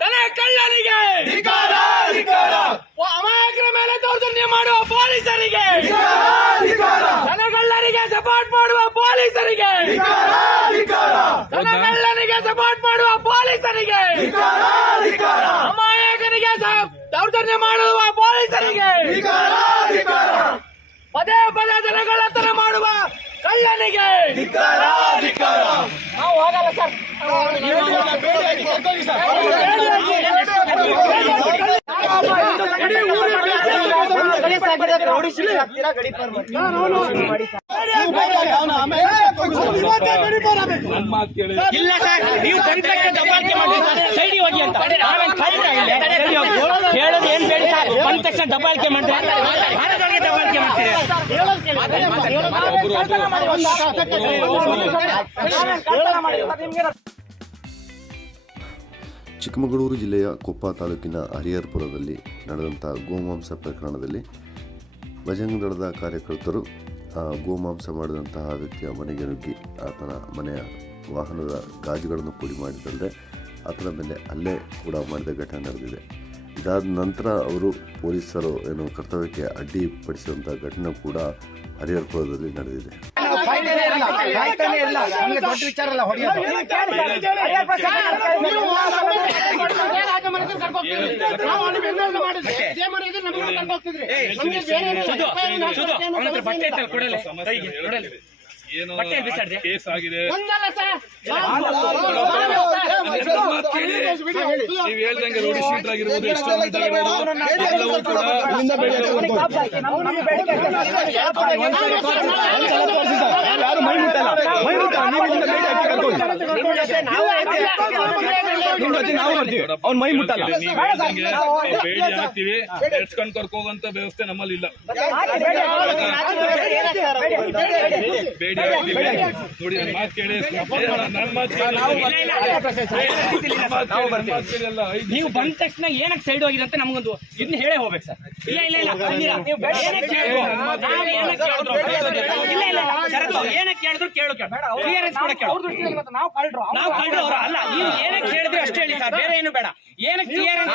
ದನ ಕಳ್ಳನಿಗೆ ಅಮಾಯಕರ ಮೇಲೆ ದೌರ್ಜನ್ಯ ಮಾಡುವ ಪೊಲೀಸರಿಗೆ. ದನಗಳ್ಳರಿಗೆ ಸಪೋರ್ಟ್ ಮಾಡುವ ಪೊಲೀಸರಿಗೆ. ದನಗಳ್ಳನಿಗೆ ಸಪೋರ್ಟ್ ಮಾಡುವ ಪೊಲೀಸರಿಗೆ. ಅಮಾಯಕನಿಗೆ ದೌರ್ಜನ್ಯ ಮಾಡುವ ಪೊಲೀಸರಿಗೆ. ಪದೇ ಪದೇ ಜನಗಳತನ ಮಾಡುವ ಕಳ್ಳನಿಗೆ. ನಾವು ಹೋಗಲ್ಲ ಸರ್. ಇಲ್ಲ ಸರ್ ನೀವು ತಂತ್ರಕ್ಕೆ ದಬ್ಬಾಳಿಕೆ ಮಾಡಿ ಸೈಡಿ ಹೋಗಿ ಅಂತ ನಾವೇನ್ ಹೋಗಿ. ಹೇಳೋದು ಏನ್ ಬೇಡ ಸರ್ ಬಂದ ತಕ್ಷಣ ದಬ್ಬಾಳಿಕೆ ಮಾಡ್ತಾರೆ ದಬ್ಬಾಳಿಕೆ ಮಾಡ್ತೀರಿ ಚಿಕ್ಕಮಗಳೂರು ಜಿಲ್ಲೆಯ ಕೊಪ್ಪ ತಾಲೂಕಿನ ಹರಿಹರಪುರದಲ್ಲಿ ನಡೆದಂಥ ಗೋಮಾಂಸ ಪ್ರಕರಣದಲ್ಲಿ ಬಜರಂಗ ದಳದ ಕಾರ್ಯಕರ್ತರು ಗೋಮಾಂಸ ಮಾಡಿದಂತಹ ವ್ಯಕ್ತಿಯ ಮನೆಗೆ ನುಗ್ಗಿ ಆತನ ಮನೆಯ ವಾಹನದ ಗಾಜುಗಳನ್ನು ಪುಡಿ ಮಾಡಿದ್ದಲ್ಲದೆ ಆತನ ಮೇಲೆ ಅಲ್ಲೇ ಕೂಡ ಮಾಡಿದ ಘಟನೆ ನಡೆದಿದೆ. ಇದಾದ ನಂತರ ಅವರು ಪೊಲೀಸರು ಏನು ಕರ್ತವ್ಯಕ್ಕೆ ಅಡ್ಡಿಪಡಿಸಿದಂಥ ಘಟನೆ ಕೂಡ ಹರಿಹರಪುರದಲ್ಲಿ ನಡೆದಿದೆ. ಸುಧು ಅವನ ಹತ್ರ ಬಟ್ಟೆ ಇತ್ತಲ್ಲ ಕೊಡಲೆ ಕೈಗೆ ಕೊಡಲೆ ಏನು ಬಟ್ಟೆ ಬಿಸಾಡ್ದೆ? ಕೇಸ್ ಆಗಿದೆ. ಒಂದಲ್ಲ ಸರ್. ನೀವ್ ಹೇಳ್ದಂಗೆ ರೋಡ್ ಶೀಟ್ ಆಗಿರ್ಬೋದು ಆಗಿರ್ಬೋದು ಎಲ್ಲವೂ ಕೂಡ ಯಾರು ಮೈ ಮುಟ್ಟಲ್ಲ ಮೈ ಮುಟ್ಟಲ್ಲ ನೀವು ಇಲ್ಲಿಂದ ಬೇಡಿ ಹಾಕಿ ಕರ್ಕೊಂಡು ನಿಮ್ ಜೊತೆ ನಾವು ಬರ್ತೀವಿ ಅವ್ನ್ ಮೈ ಮುಟ್ಟಲ್ಲ ಬೇಡಿ ಹಾಕ್ತಿವಿ ಎಡ್ಸ್ಕೊಂಡ್ ಕರ್ಕೋಗಂತ ವ್ಯವಸ್ಥೆ ನಮ್ಮಲ್ಲಿ ಇಲ್ಲ ಬೇಡಿ ಹಾಕ್ತಿವಿ ನೋಡಿ ನನ್ನ ಮಾತು ಕೇಳಿ ನನ್ನ ಮಾತು ಕೇಳಿ ನೀವು ಬಂದ ತಕ್ಷಣ ಏನಕ್ಕೆ ಸೈಡ್ ಹೋಗಿದೆ ಅಂತ ನಮಗೊಂದು ಇನ್ನು ಹೇಳೇ ಹೋಗ್ಬೇಕು ಸರ್ ಇಲ್ಲ ಇಲ್ಲ ಇಲ್ಲ. ನೀವು ಬೇಡ ಏನಕ್ಕೆ ಕೇಳಿದ್ರು? ನಾವು ಏನಕ್ಕೆ ಕೇಳಿದ್ರು? ಇಲ್ಲ ಇಲ್ಲ ಏನಕ್ಕೆ ಕೇಳಿದ್ರು ಕೇಳು ಕೇಳು ಕ್ಲಿಯರೆನ್ಸ್ ಕೂಡ ಕೇಳು ನಾವು ಕಳ್ರು ಅವರು ಅಲ್ಲ ನೀವು ಏನೇ ಕೇಳಿದ್ರೆ ಅಷ್ಟೇ ಹೇಳಿ ಸರ್ ಬೇರೆ ಏನು ಬೇಡ ಕ್ಲಿಯರೆನ್ಸ್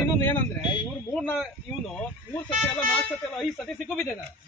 ಇನ್ನೊಂದು ಏನಂದ್ರೆ ಇವ್ರು ಮೂರ್ನ ಇವನು ಮೂರ್ ಸತಿ ಅಲ್ಲ ನಾಲ್ಕು ಸತಿ ಅಲ್ಲ ಐದು ಸತಿ ಸಿಕ್ಕೋಬಿದ್ದಾನೆ ನೀವೆಲ್ಲರ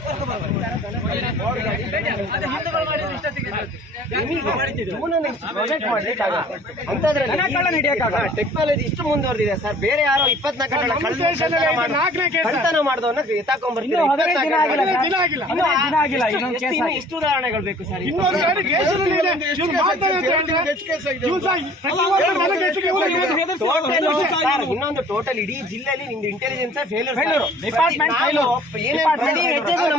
ಟೆಕ್ನಾಲಜಿ ಇಷ್ಟು ಮುಂದುವರೆದಿದೆ ಸರ್. ಬೇರೆ ಯಾರೋ ಇಪ್ಪತ್ನಾಲ್ಕು ಮಾಡಿದವನ್ನ ಎತ್ತಾಕೊಂಡ್ಬರ್ತೀವಿ ಉದಾಹರಣೆಗಳು ಬೇಕು ಸರ್. ಇನ್ನೊಂದು ಟೋಟಲ್ ಇಡೀ ಜಿಲ್ಲೆಯಲ್ಲಿ ನಿಮ್ದು ಇಂಟೆಲಿಜೆನ್ಸ್ ಫೇಲ್ಯೂರ್ ಡಿಪಾರ್ಟ್ಮೆಂಟ್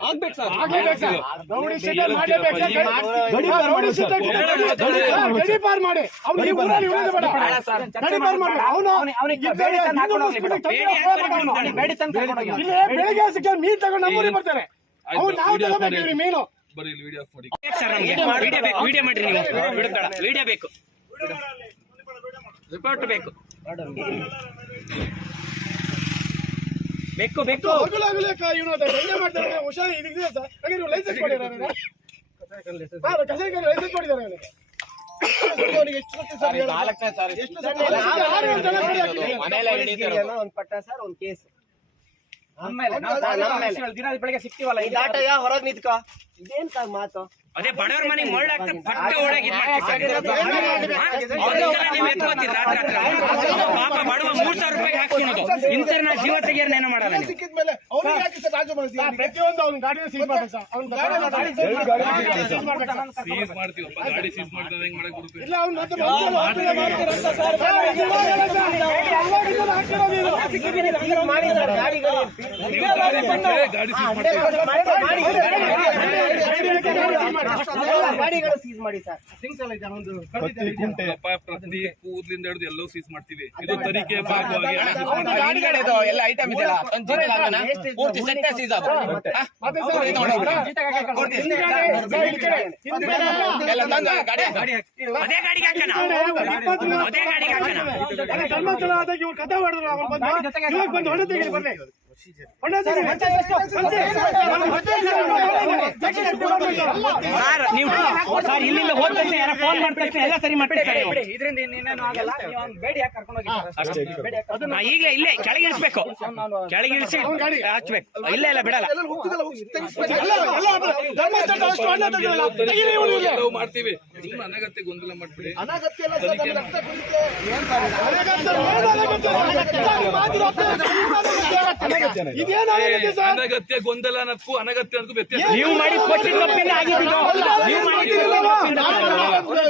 ಹೆಸರು ಸರ್. ಮಾಡ್ತೀವಪ್ಪ ಬೇಡಿ ಹಾಕ್ಬೇಕು, ನಾವು ಬೇಡಿ. ಹಾಕ್ತೀವಿ. ಬಟ್ ಕಂಪ್ಲೇಂಟ್ ಕೇಳಿ ಸುಮ್ನೆ ಇದು ಅನಗತ್ಯ ಸಮಸ್ಯೆ ಯಾಕೆ ಅಂತ ಹೇಳ್ತೀನಿ ಕೇಳು ಆಮೇಲೆ ಕೇಸ್ ಆಗಿದೆ ಜೈಲ್ಗೆ ಹೋಗ್ತಾನೆ ನೀವು ಹೇಳ್ದಂಗೆ ಆಮೇಲೆ ರೋಡ್ ಶೀಟ್ ಕೂಡ ಓಪನ್ ಆಗ್ತದೆ ಆಗ್ಬೇಕು ಸರ್ ಬೆಳಿಗ್ಗೆ ಸಿಕ್ಕ ಮೀನ್ ತಗೊಂಡು ನಮ್ಮೂರಿಗೆ ಬರ್ತಾರೆ. ಅವ್ರು ನಾವು ತಗೋಬೇಕಿವ್ರಿ ಮೀನು. ಬರೀ ಇಲ್ಲಿ ವಿಡಿಯೋ ಮಾಡಿ ಸರ್ ನಮಗೆ ವಿಡಿಯೋ ಬೇಕು ವಿಡಿಯೋ ಮಾಡ್ರಿ ನೀವು. ಬಿಡುತ್ತಲ್ಲ ವಿಡಿಯೋ ಬೇಕು. ರಿಪೋರ್ಟ್ ಬೇಕು. ಬೇಕು ಬೇಕು ಹಗಲಾಗಲೇ ಇವನು ದಂಧೆ ಮಾಡ್ತಾರೆ ಹುಷಾರಿ ಇದಿದೆ ಸರ್. ಹಾಗೆ ನೀವು ಲೈಸೆನ್ಸ್ ಲೈಸೆನ್ಸ್ ಅವನಿಗೆ ಎಷ್ಟು ಸರ್? ಎಷ್ಟು. ಒಂದ್ ಪಟ್ಟ ಸರ್ ಒಂದ್ ಕೇಸ್ ಆಮೇಲೆ ನಾವು ನಮ್ಮ ಮೇಲೆ. ದಿನ ಬೆಳಗ್ಗೆ ಸಿಗ್ತೀವಲ್ಲ ಈ ದಾಟಯ್ಯ ಹೊರಗ್ ನಿಂತ್ಕೋ? ಇದೇನ್ ಸರ್ ಮಾತು? ಅದೇ ಬಡವ್ರ ಮನೆ ಒಳಗೆ ಮಾಡ್ತೀವಿ ನೀವು ಎತ್ಕೋತೀರಿ ರಾತ್ರಿ ರಾತ್ರಿ ಪಾಪ ಬಡವ ಮೂರ್ ಸಾವಿರ ರೂಪಾಯಿ ಹಾಕ್ತಿರೋದು ಇಂತರ ನಾ ಜೀವ ಏನೋ ಮಾಡಲ್ಲ. ಸಿಕ್ಕಿದ್ಮೇಲೆ ಪ್ರತಿಯೊಂದು ಅವ್ನ ಗಾಡಿ ಸೀಸ್ ಮಾಡ್ತಾರೆ ಹೆಂಗ್ ಮಾಡಕ್ ಕೊಡ್ತೀವಿ ಇಲ್ಲ ಅವ್ನು ಇದು. ಮಾಡಿ ಸರ್. ಸರ್ ಅಪ್ಪ ಪ್ರತಿ ಕೂದ್ಲಿಂದ ಹಿಡಿದು ಎಲ್ಲವೂ ಸೀಸ್ ಮಾಡ್ತೀವಿ. ಇದು ತನಿಖೆ ಭಾಗವಾಗಿ ಎಲ್ಲ seize ಮಾಡ್ತೀವಿ. ಗಾಡಿಗಳದು ಎಲ್ಲ ಐಟಮ್ ಇದೆಯಲ್ಲ ಒಂದ್ ಜೀಪ್ ಹಾಕೋಣ. ಪೂರ್ತಿ ಸೀಸ್ ಅದು ಮತ್ತೆ ಸರ್, ಎಲ್ಲ ತಂದು ಗಾಡಿ ಅದೇ ಗಾಡಿಗೆ ಹಾಕೋಣ. ಅದೇ ಗಾಡಿಗೆ ಹಾಕೋಣ. ಧರ್ಮಸ್ಥಳ ಆದಾಗ ಇವ್ರು ಕಥೆ ಮಾಡಿದ್ರು. ಅವ್ನು ಬಂದು ಇವಾಗ ಬಂದು ಹೊಡೆ ತೆಗೀರಿ ಬರ್ಲಿ ಹೊಡೆ ತೆಗೀರಿ. ಸರ್ ನೀವು ಸರ್ ಇಲ್ಲಿಂದ ಹೋದ ತಕ್ಷಣ ಯಾರೋ ಫೋನ್ ಮಾಡಿದ ತಕ್ಷಣ ಎಲ್ಲ ಸರಿ ಮಾಡ್ತಾರೆ ಇದರಿಂದ ಇನ್ನೇನು ಆಗಲ್ಲ. ನೀವು ಅವ್ನು ಬೇಡಿ ಯಾಕೆ ಕರ್ಕೊಂಡು ಹೋಗಿ ಸರ್. ನಾ ಈಗಲೇ ಇಲ್ಲೇ ಕೆಳಗೆ ಇಳಿಸ್ಬೇಕು ಕೆಳಗೆ ಇಳಿಸಿ ಹಚ್ಬೇಕು. ಇಲ್ಲ ಇಲ್ಲ ಬಿಡಲ್ಲ. ಮಾಡ್ತೀವಿ. ಸುಮ್ಮನೆ ಅನಗತ್ಯ ಗೊಂದಲ ಮಾಡ್ಬಿಡಿ. ಅನಾಗತ್ಯ ಸರ್ ಸರ್? ಗೊಂದಲ ಅನ್ನೋದಕ್ಕೂ ಅನಗತ್ಯ ಅನ್ನೋದಕ್ಕೂ ವ್ಯತ್ಯಾಸ. ನೀವು ಮಾಡಿ ತಪ್ಪಿಂದ ಆಗಿದ್ದು ನೀವು ಮಾಡಿದ್ದು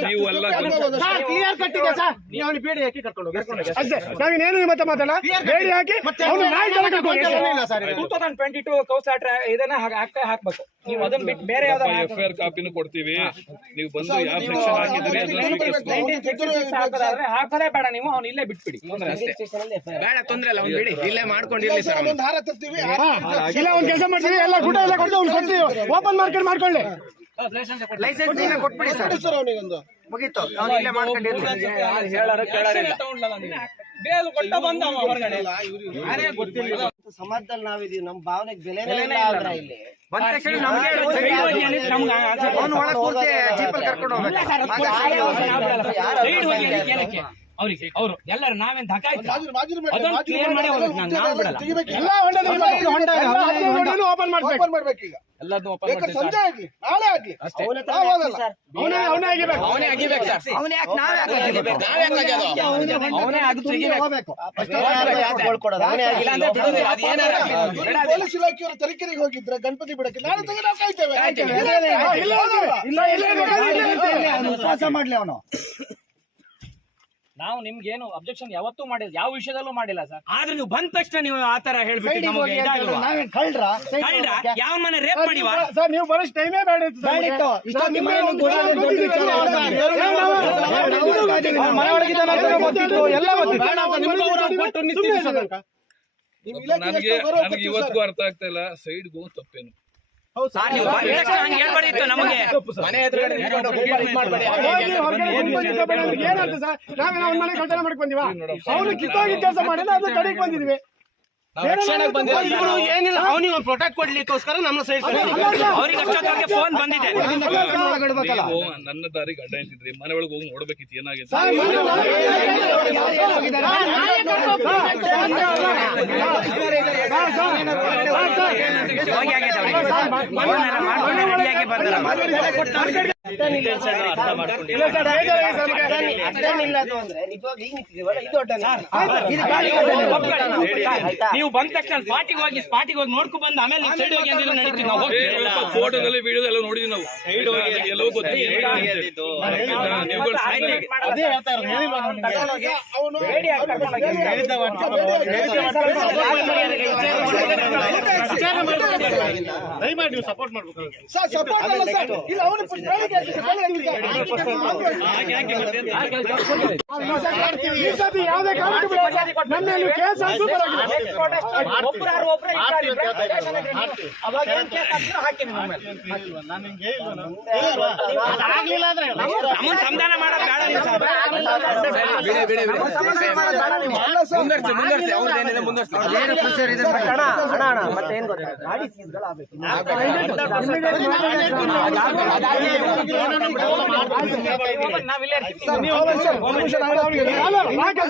ನೀವು ಎಲ್ಲ ಗೊಂದಲ- ಸರ್, ಕ್ಲಿಯರ್ ಕಟ್ ಇದೆ ಸರ್. ನೀವು ಅವ್ನಿಗೆ ಬೇಡಿ ಹಾಕಿ ಕರ್ಕೊಂಡು ಹೋಗಿ. ಅಷ್ಟೇ. ನಾವೇನೇನು ಮತ್ತೆ ಮಾತಾಡ ಬೇಡಿ ಹಾಕಿ. ಅವ್ನು ನಾಯಿ ತರ ಕರ್ಕೊಂಡು ಹೋಗಿ. ಟೂ ತೌಸಂಡ್ ಟ್ವೆಂಟಿ ಟೂ ಕೌಸಾ ಇದನ್ನ ಹಾಗೆ ಹಾಕ್ತಾ ಹಾಕ್ಬೇಕು. ನೀವು ಅದನ್ನ ಬಿಟ್ಟು ಬೇರೆ ಯಾವ್ದಾರ ಎಫ್ ಐ ಆರ್ ಕಾಪಿನೂ ಕೊಡ್ತೀವಿ. ನೀವು ಬಂದು ಯಾವ ಸೆಕ್ಷನ್ ಹಾಕಿದ್ರಿ ಅದನ್ನ ಹಾಕೋದೇ ಬೇಡ ನೀವು ಅವ್ನು ಇಲ್ಲೇ ಬಿಟ್ಬಿಡಿ. ಬೇಡ ತೊಂದ್ರೆ ಇಲ್ಲ ಅವ್ನು ಬಿಡಿ. ಇಲ್ಲೇ ಮಾಡ್ಕೊಂಡಿರ್ಲಿ ಸರ್ ಒಂದು ಹಾರ ತರ್ತೀವಿ ಇಲ್ಲ ಒಂದ್ ಕೆಲಸ ಮಾಡ್ತೀವಿ. ಎಲ್ಲ ಗುಡ್ಡ ಎಲ್ಲ ಕೊಟ್ಟು ಅವ್ನು ಕೊಡ್ತೀವಿ. ಓಪನ್ ಮಾರ್ಕೆಟ್ ಮಾಡ್ಕೊಳ್ಳಿ. ಲೈಸೆನ್ಸ್ ಕೊಟ್ಬಿಡಿ ಸರ್. ಸರ್ ಅವನಿಗೊಂದು ಮುಗೀತು. ಅವ್ನು ಇಲ್ಲೇ ಬೇಲ್ ಸಮಾಜದಲ್ಲಿ ನಾವಿದೀವಿ. ನಮ್ ಭಾವನೆಗೆ ಬೆಲೆನೇ ಇಲ್ಲ ಆದ್ರ ಇಲ್ಲಿ. ಬಂದ ತಕ್ಷಣ ನಮ್ಗೆ ಅವ್ನು ಒಳಗ್ ಕೂರ್ಸಿ ಜೀಪಲ್ಲಿ ಕರ್ಕೊಂಡು ಹೋಗ್ಬೇಕು. ಅವ್ರಿಗೆ ಅವರು ಎಲ್ಲರೂ ನಾವೇನ್ ಧಕ ಆಯ್ತು ಮಾಜಿ- ಮಾಜಿ ಮಾಜಿ clear ಮಾಡಿ ಹೋಗ್ಬೇಕು ನಾನು, ನಾವು ಬಿಡಲ್ಲ. ತೆಗಿಬೇಕು. ಎಲ್ಲ ಹೊಂಡ ಓಪನ್ ಮಾಡ್ಬೇಕು ಓಪನ್ ಮಾಡ್ಬೇಕೀಗ ಎಲ್ಲದನ್ನೂ ಓಪನ್ ಬೇಕಾದ್ರೆ ಸಂಜೆ ಆಗ್ಲಿ ನಾಳೆ ಆಗ್ಲಿ ಅವ್ನ ಹತ್ರ ನಾವು ಹಾಕ್ಸಿ ಹೋಗಲ್ಲ. ಸರ್. ಅವನೇ ಅವನೇ ಆಗಿಬೇಕು ಅವನೇ ಅಗಿಬೇಕು ಸರ್ ಅವ್ನೇ ಯಾಕೆ ನಾವೇ ಯಾಕೆ ಹಾಕಿಬೇಕು? ನಾವೇ ಹಾಕೋದು ಅವನೇ ಆಗಿ ಹೋಗ್ಬೇಕು ಯಾಕೆ ಹೇಳ್ಕೊಡೋದು? ಅವನೇ ಆಗಿಲ್ಲ ಅಂದ್ರೆ ಬಿಡೋದಿಲ್ಲ ಅದು ಏನಾರ ಆಗ್ಲಿ. ಪೊಲೀಸ್ ಇಲಾಖೆಯವರು ತರೀಕೆರೆಗೆ ಹೋಗಿದ್ರೆ ಗಣಪತಿ ಬಿಡಕ್ಕೆ ನಾಳೆ ತೆಗೆದು ಇಲ್ಲ ಇಲ್ಲ ಇಲ್ಲ ಮಾಡ್ಲಿ ಅವನು ನಾವು ನಿಮ್ಗೇನು ಅಬ್ಜೆಕ್ಷನ್ ಯಾವತ್ತೂ ಮಾಡಿಲ್ಲ ಯಾವ ವಿಷಯದಲ್ಲೂ ಮಾಡಿಲ್ಲ ಸರ್ ಆದ್ರೆ ನೀವು ಬಂದ ತಕ್ಷಣ ನೀವು ಆತರ ಹೇಳ್ಬಿಟ್ಟು ನಮಗೆ ಇದಾಗಲ್ವಾ ನಾವೇನ್ ಕಳ್ರ ಕಳ್ರ ಯಾವ ಮನೆ ರೇಪ್ ಮಾಡಿವ ಸರ್ ನೀವು ಬರೋಷ್ಟು ಟೈಮೇ ಬೇಡ ಇತ್ತು ಸರ್. ಬೇಡ ಇತ್ತು. ಇಷ್ಟೊತ್ತಿಗೆ ನಾವು ಒಂದು ಗೊತ್ತಾಗಲ್ಲ, ಗೊತ್ತಿಲ್ಲ, ಗೊತ್ತಿಲ್ಲ, ಗೊತ್ತಿಲ್ಲ. ಗೊತ್ತಿಲ್ಲ. ಏನ್ ನಾವು- ನಾವು ಗೊತ್ತಿಲ್ಲ. ಮನೆ ಒಳಗಿದ್ದ ನಂತರ ಗೊತ್ತಿತ್ತು, ಎಲ್ಲ ಗೊತ್ತಿತ್ತು. ಬೇಡ ಅಂತ ನಿಮ್ಮ ಅವ್ರು ಕೊಟ್ಟು ನಿಂತಿದ್ದೀವಿ ಸರ್ ತನಕ. ನೀವು ಇಲಾಖೆಗೆ ನನಗೆ ಇವತ್ತಿಗೂ ಅರ್ಥ ಆಗ್ತಾ ಇಲ್ಲ ಸೈಡ್ಗೂ ತಪ್ಪೇನು ನಾವೇನೋ ಅವ್ನ ಮನೆ ಕಳ್ತನ ಮಾಡಕ್ ಬಂದಿವಾ ಅವ್ನು ಕಿತ್ತೋಗಿ ಕೆಲಸ ಮಾಡಿಲ್ಲ ಅದು ಕಡೆಗೆ ಬಂದಿದ್ವಿ. ನಾವು. ಇವ್ರು ಏನಿಲ್ಲ ಅವನಿಗೆ ಒಂದು ಪ್ರೊಟೆಕ್ಟ್ ಕೊಡ್ಲಿಕ್ಕೋಸ್ಕರ ನಮ್ಮ ಸೈಡ್ ಅವ್ರಿಗೆ ಅಷ್ಟೊತ್ತಿಗೆ ಫೋನ್ ಬಂದಿದೆ ನೀವು ನನ್ನ ದಾರಿ ಗಡ್ಡ ಅಂತಿದ್ರಿ ಮನೆ ಒಳಗೆ ಹೋಗಿ ನೋಡ್ಬೇಕಿತ್ತು ಏನಾಗಿದೆ ಹೋಗಿ ಆಗಿದೆ ಅವ್ರಿಗೆ ಬಂದಲ್ಲ ನೀವು ಬಂದ ತಕ್ಷಣ ಪಾರ್ಟಿಗೆ ಹೋಗಿ ಪಾರ್ಟಿಗೆ ಹೋಗಿ ನೋಡ್ಕೊಂಡು ಬಂದು ಆಮೇಲೆ ನೀವು ಸೈಡ್ ಹೋಗಿ ಅಂದ್ರೆ ನಡೀತೀವಿ ನಾವು ಫೋಟೋದಲ್ಲಿ ವಿಡಿಯೋ ಎಲ್ಲ ನೋಡಿದ್ವಿ ನಾವು ಎಲ್ಲವೂ ಇರೋದು, ಹೇಳಿಲ್ವಾ ನಾನು ನಿಮ್ಗೆ? ಅವನು ಸರ್ ಸಪೋರ್ಟ್ ಅಲ್ಲ ಸರ್ ಇಲ್ಲ ಅವನು ಯಾವುದೇ ಕಾರಣಕ್ಕೂ. ನಮ್ಮ ಮೇಲೆ ಕೇಸ್ ಸೂಪರ್ ಅಂದ್ರೆ ನಮ್ಮ ಸಂಧಾನ ನೀವು ಅವ್ನಿಗೆ ಅಲ್ಲ, ಅಲ್ಲ, ನಾಲ್ಕು